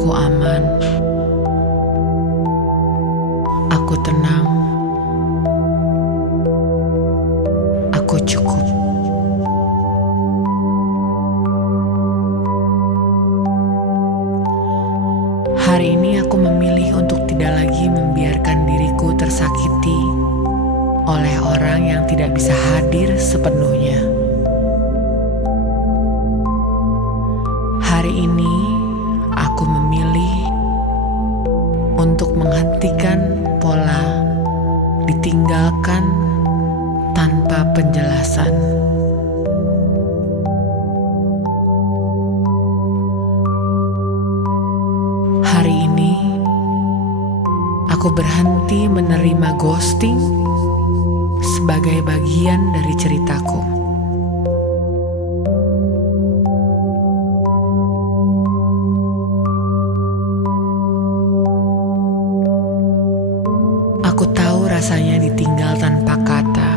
Aku aman, aku tenang, aku cukup. Hari ini aku memilih untuk tidak lagi membiarkan diriku tersakiti oleh orang yang tidak bisa hadir sepenuhnya. Hari ini aku memilih untuk menghentikan pola ditinggalkan tanpa penjelasan. Hari ini aku berhenti menerima ghosting sebagai bagian dari ceritaku. Aku tahu rasanya ditinggal tanpa kata.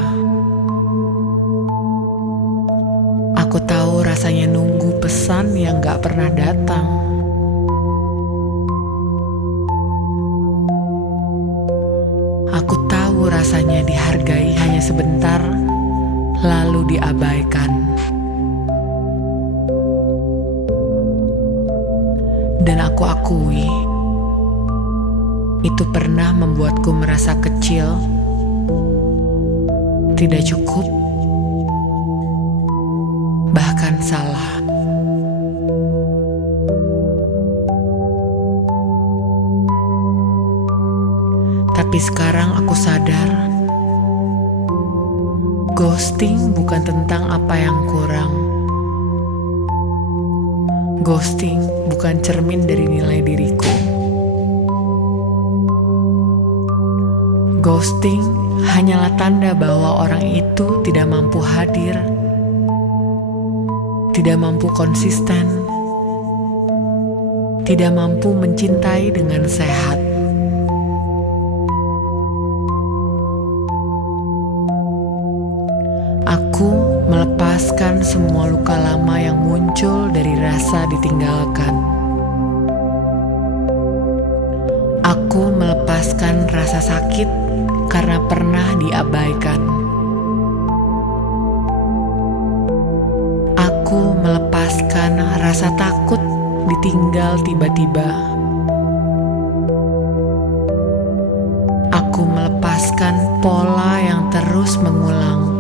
Aku tahu rasanya nunggu pesan yang gak pernah datang. Aku tahu rasanya dihargai hanya sebentar, lalu diabaikan. Dan aku akui, itu pernah membuatku merasa kecil, tidak cukup, bahkan salah. Tapi sekarang aku sadar, ghosting bukan tentang apa yang kurang. Ghosting bukan cermin dari nilai diriku. Ghosting hanyalah tanda bahwa orang itu tidak mampu hadir, tidak mampu konsisten, tidak mampu mencintai dengan sehat. Aku melepaskan semua luka lama yang muncul dari rasa ditinggalkan. Aku melepaskan rasa sakit karena pernah diabaikan. Aku melepaskan rasa takut ditinggal tiba-tiba. Aku melepaskan pola yang terus mengulang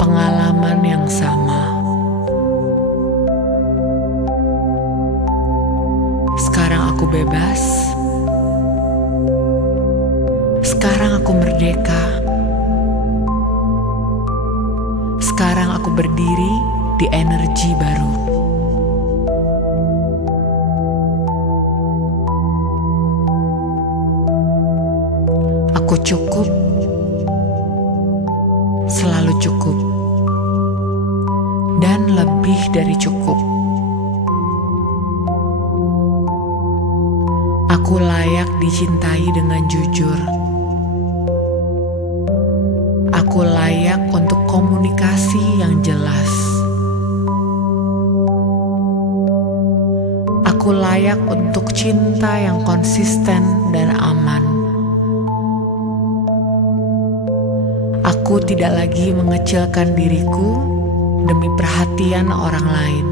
pengalaman yang sama. Sekarang aku bebas. Sekarang aku merdeka. Sekarang aku berdiri di energi baru. Aku cukup, selalu cukup, dan lebih dari cukup. Aku layak dicintai dengan jujur. Aku layak untuk komunikasi yang jelas. Aku layak untuk cinta yang konsisten dan aman. Aku tidak lagi mengecilkan diriku demi perhatian orang lain.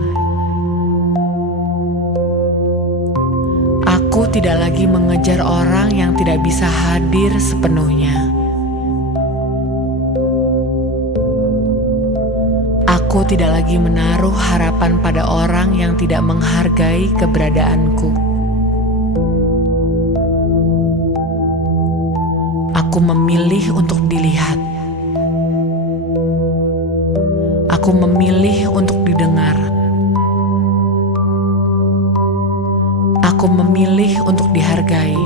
Aku tidak lagi mengejar orang yang tidak bisa hadir sepenuhnya. Aku tidak lagi menaruh harapan pada orang yang tidak menghargai keberadaanku. Aku memilih untuk dilihat. Aku memilih untuk didengar. Aku memilih untuk dihargai.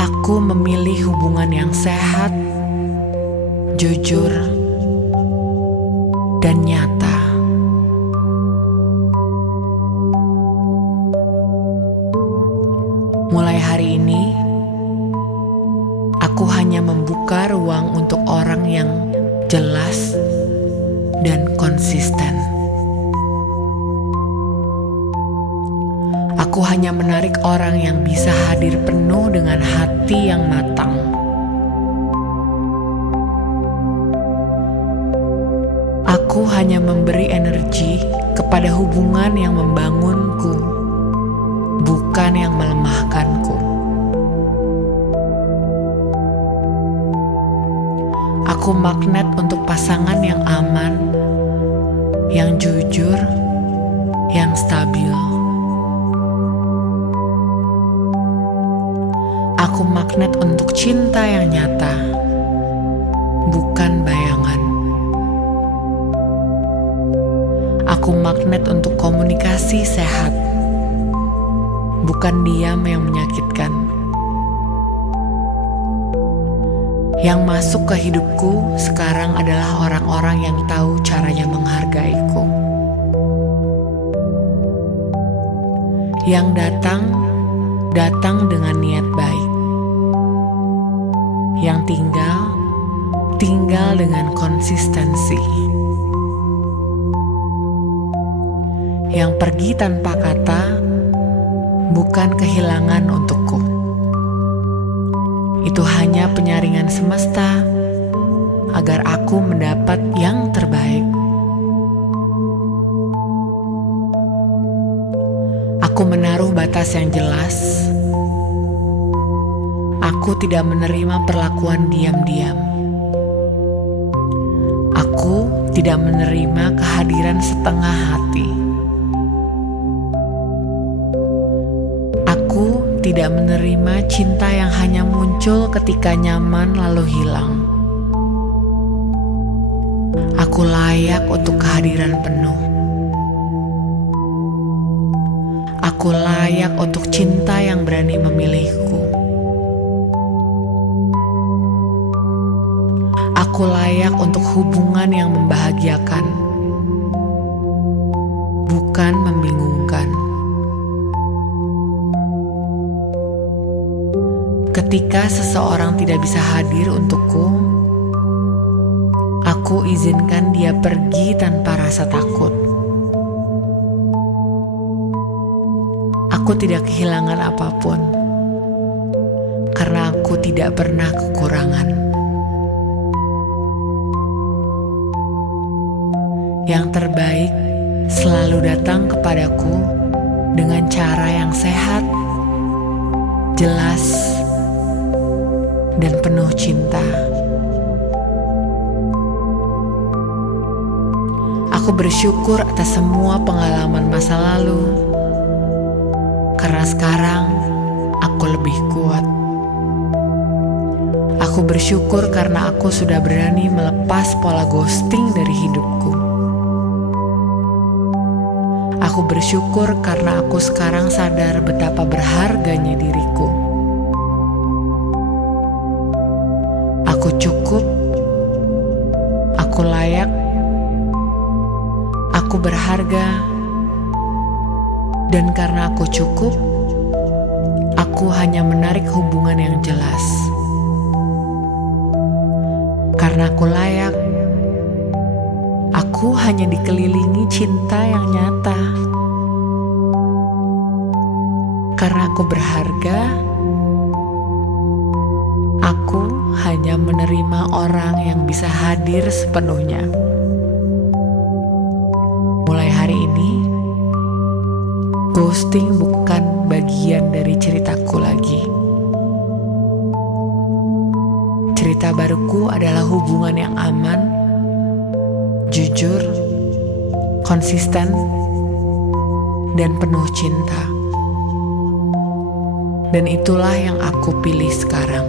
Aku memilih hubungan yang sehat, jujur, dan nyata. Mulai hari ini, aku hanya membuka ruang untuk orang yang jelas dan konsisten. Aku hanya menarik orang yang bisa hadir penuh dengan hati yang matang. Aku hanya memberi energi kepada hubungan yang membangunku, bukan yang melemahkanku. Aku magnet untuk pasangan yang aman, yang jujur, yang stabil. Aku magnet untuk cinta yang nyata, bukan bayangan. Aku magnet untuk komunikasi sehat, bukan diam yang menyakitkan. Yang masuk ke hidupku sekarang adalah orang-orang yang tahu caranya menghargaiku. Yang datang dengan niat baik. Yang tinggal dengan konsistensi. Yang pergi tanpa kata, bukan kehilangan untukku. Itu hanya penyaringan semesta agar aku mendapat yang terbaik. Aku menaruh batas yang jelas. Aku tidak menerima perlakuan diam-diam. Aku tidak menerima kehadiran setengah hati. Aku tidak menerima cinta yang hanya muncul ketika nyaman lalu hilang. Aku layak untuk kehadiran penuh. Aku layak untuk cinta yang berani memilihku. Aku layak untuk hubungan yang membahagiakan, bukan membingungkan. Ketika seseorang tidak bisa hadir untukku, aku izinkan dia pergi tanpa rasa takut. Aku tidak kehilangan apapun, karena aku tidak pernah kekurangan. Yang terbaik selalu datang kepadaku dengan cara yang sehat, jelas, dan penuh cinta. Aku bersyukur atas semua pengalaman masa lalu, karena sekarang aku lebih kuat. Aku bersyukur karena aku sudah berani melepas pola ghosting dari hidupku. Aku bersyukur karena aku sekarang sadar betapa berharganya diriku. Aku cukup, aku layak, aku berharga, dan karena aku cukup, aku hanya menarik hubungan yang jelas. Karena aku layak, aku hanya dikelilingi cinta yang nyata. Karena aku berharga, aku hanya menerima orang yang bisa hadir sepenuhnya. Mulai hari ini, ghosting bukan bagian dari ceritaku lagi. Cerita baruku adalah hubungan yang aman, jujur, konsisten, dan penuh cinta. Dan itulah yang aku pilih sekarang.